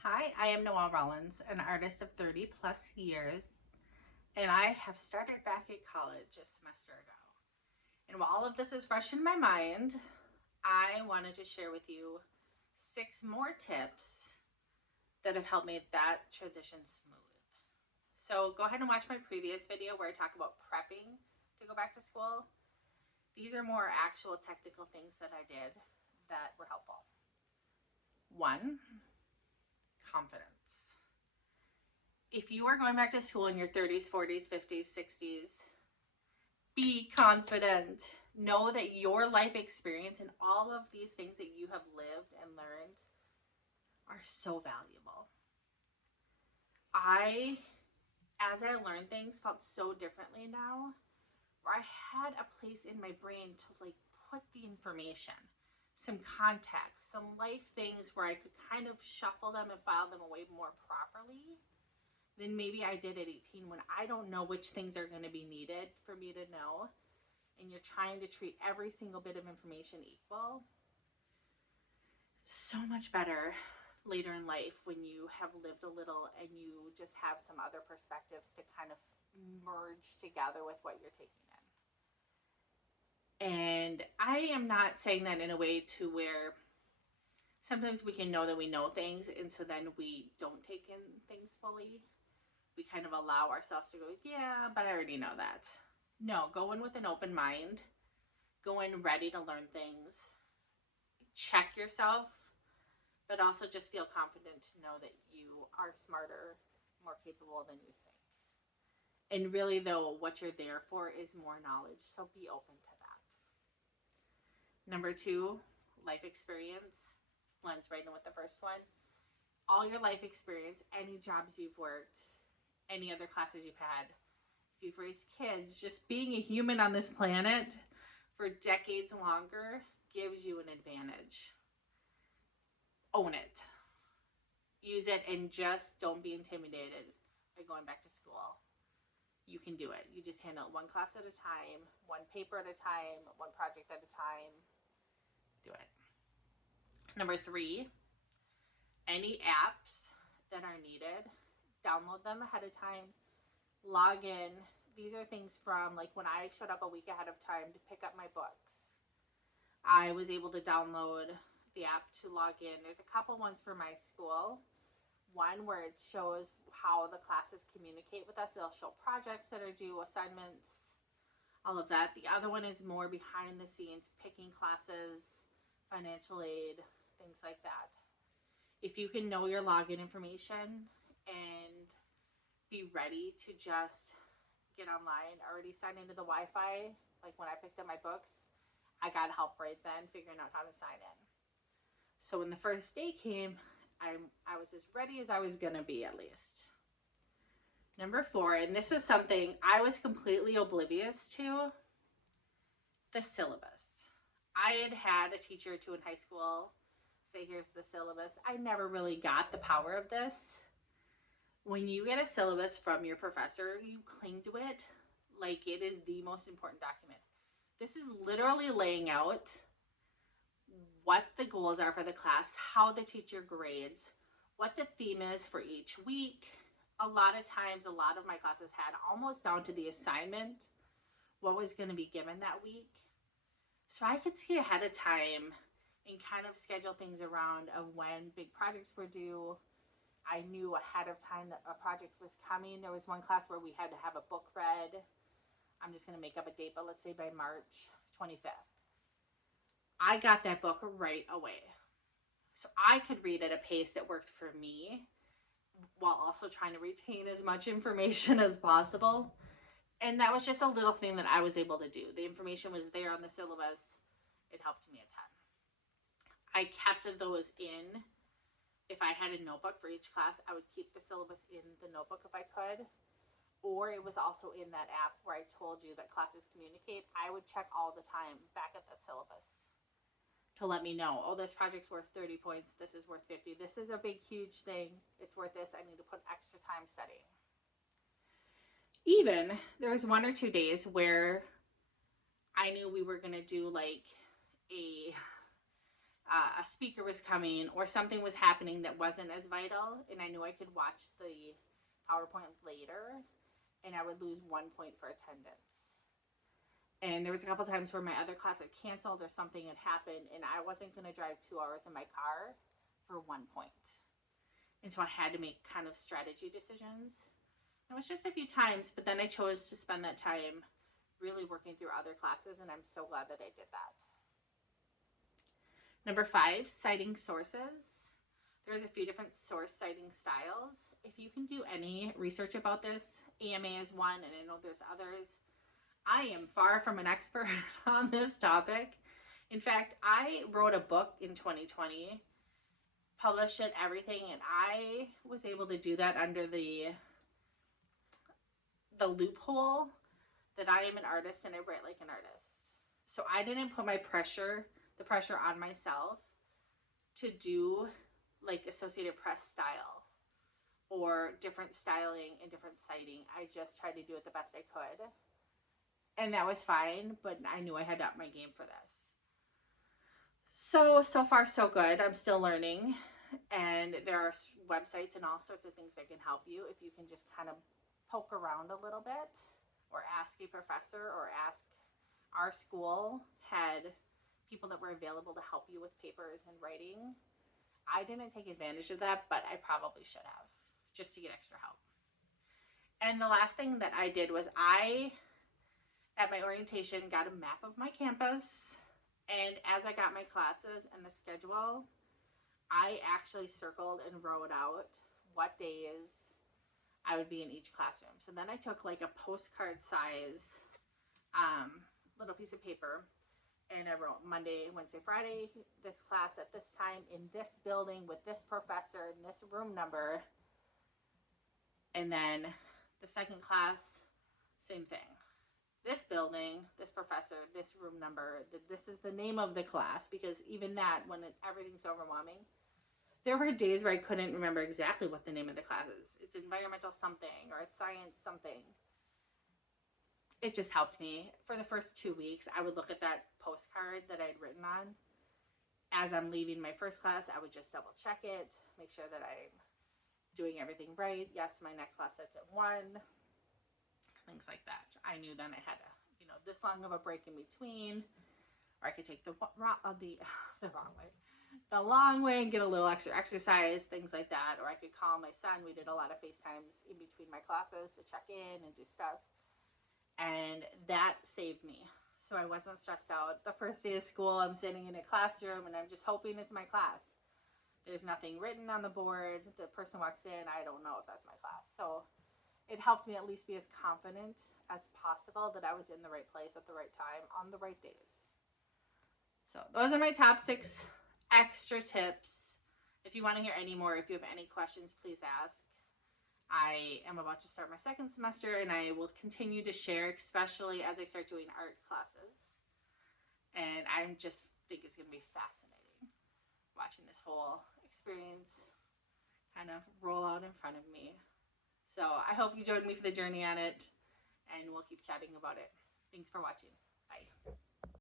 Hi, I am Noelle Rollins, an artist of 30 plus years, and I have started back at college a semester ago. And while all of this is fresh in my mind, I wanted to share with you 6 more tips that have helped make that transition smooth. So go ahead and watch my previous video where I talk about prepping to go back to school. These are more actual technical things that I did that were helpful. 1, confidence. If you are going back to school in your 30s, 40s, 50s, 60s, be confident. Know that your life experience and all of these things that you have lived and learned are so valuable. As I learned things, felt so differently now, where I had a place in my brain to put the information, some context, some life things where I could kind of shuffle them and file them away more properly than maybe I did at 18 when I don't know which things are going to be needed for me to know, and you're trying to treat every single bit of information equal. So much better later in life when you have lived a little and you just have some other perspectives to kind of merge together with what you're taking in. And I am not saying that in a way to where sometimes we can know that we know things, and so then we don't take in things fully. We kind of allow ourselves to go, yeah, but I already know that. No, go in with an open mind. Go in ready to learn things. Check yourself, but also just feel confident to know that you are smarter, more capable than you think. And really, though, what you're there for is more knowledge, so be open to that. Number 2, life experience. Blends right in with the first one. All your life experience, any jobs you've worked, any other classes you've had, if you've raised kids, just being a human on this planet for decades longer gives you an advantage. Own it. Use it, and just don't be intimidated by going back to school. You can do it. You just handle it one class at a time, one paper at a time, one project at a time. Do it. Number 3, any apps that are needed, download them ahead of time. Log in. These are things from when I showed up a week ahead of time to pick up my books. I was able to download the app to log in. There's a couple ones for my school. One where it shows how the classes communicate with us. It'll show projects that are due, assignments, all of that. The other one is more behind the scenes, picking classes, financial aid, things like that. If you can know your login information and be ready to just get online, already sign into the Wi-Fi, like when I picked up my books, I got help right then figuring out how to sign in. So when the first day came, I was as ready as I was going to be, at least. Number 4, and this is something I was completely oblivious to, the syllabus. I had a teacher or two in high school say, here's the syllabus. I never really got the power of this. When you get a syllabus from your professor, you cling to it like it is the most important document. This is literally laying out what the goals are for the class, how the teacher grades, what the theme is for each week. A lot of times, a lot of my classes had almost down to the assignment what was going to be given that week. So I could see ahead of time and kind of schedule things around of when big projects were due. I knew ahead of time that a project was coming. There was one class where we had to have a book read. I'm just going to make up a date, but let's say by March 25th. I got that book right away. So I could read at a pace that worked for me while also trying to retain as much information as possible. And that was just a little thing that I was able to do. The information was there on the syllabus. It helped me a ton. I kept those in. If I had a notebook for each class, I would keep the syllabus in the notebook if I could. Or it was also in that app where I told you that classes communicate. I would check all the time back at the syllabus to let me know, oh, this project's worth 30 points. This is worth 50. This is a big, huge thing. It's worth this. I need to put extra time studying. Even there's 1 or 2 days where I knew we were going to do a a speaker was coming or something was happening that wasn't as vital, and I knew I could watch the PowerPoint later, and I would lose 1 point for attendance. And there was a couple times where my other class had canceled or something had happened, and I wasn't going to drive 2 hours in my car for 1 point. And so I had to make kind of strategy decisions. It was just a few times, but then I chose to spend that time really working through other classes, and I'm so glad that I did that. Number 5, citing sources. There's a few different source citing styles. If you can do any research about this, AMA is one, and I know there's others. I am far from an expert on this topic. In fact, I wrote a book in 2020, published it, everything, and I was able to do that under the loophole that I am an artist and I write like an artist. So I didn't put the pressure on myself to do like Associated Press style or different styling and different citing. I just tried to do it the best I could. And that was fine, but I knew I had to up my game for this. So far so good. I'm still learning, and there are websites and all sorts of things that can help you if you can just kind of poke around a little bit or ask a professor or ask. Our school had people that were available to help you with papers and writing. I didn't take advantage of that, but I probably should have, just to get extra help. And the last thing that I did was at my orientation, got a map of my campus, and as I got my classes and the schedule, I actually circled and wrote out what days I would be in each classroom. So then I took like a postcard size little piece of paper, and I wrote Monday, Wednesday, Friday, this class at this time in this building with this professor in this room number. And then the second class, same thing. This building, this professor, this room number, this is the name of the class, because even that, when everything's overwhelming, there were days where I couldn't remember exactly what the name of the class is. It's environmental something, or it's science something. It just helped me. For the first 2 weeks, I would look at that postcard that I had written on. As I'm leaving my first class, I would just double check it, make sure that I'm doing everything right. Yes, my next class starts at 1. Things like that. I knew then I had this long of a break in between, or I could take the long way and get a little extra exercise, things like that. Or I could call my son. We did a lot of FaceTimes in between my classes to check in and do stuff. And that saved me. So I wasn't stressed out. The first day of school, I'm sitting in a classroom and I'm just hoping it's my class. There's nothing written on the board. The person walks in, I don't know if that's my class. So it helped me at least be as confident as possible that I was in the right place at the right time on the right days. So those are my top 6 extra tips. If you want to hear any more, if you have any questions, please ask. I am about to start my second semester, and I will continue to share, especially as I start doing art classes. And I just think it's going to be fascinating watching this whole experience kind of roll out in front of me. So I hope you join me for the journey on it, and we'll keep chatting about it. Thanks for watching. Bye.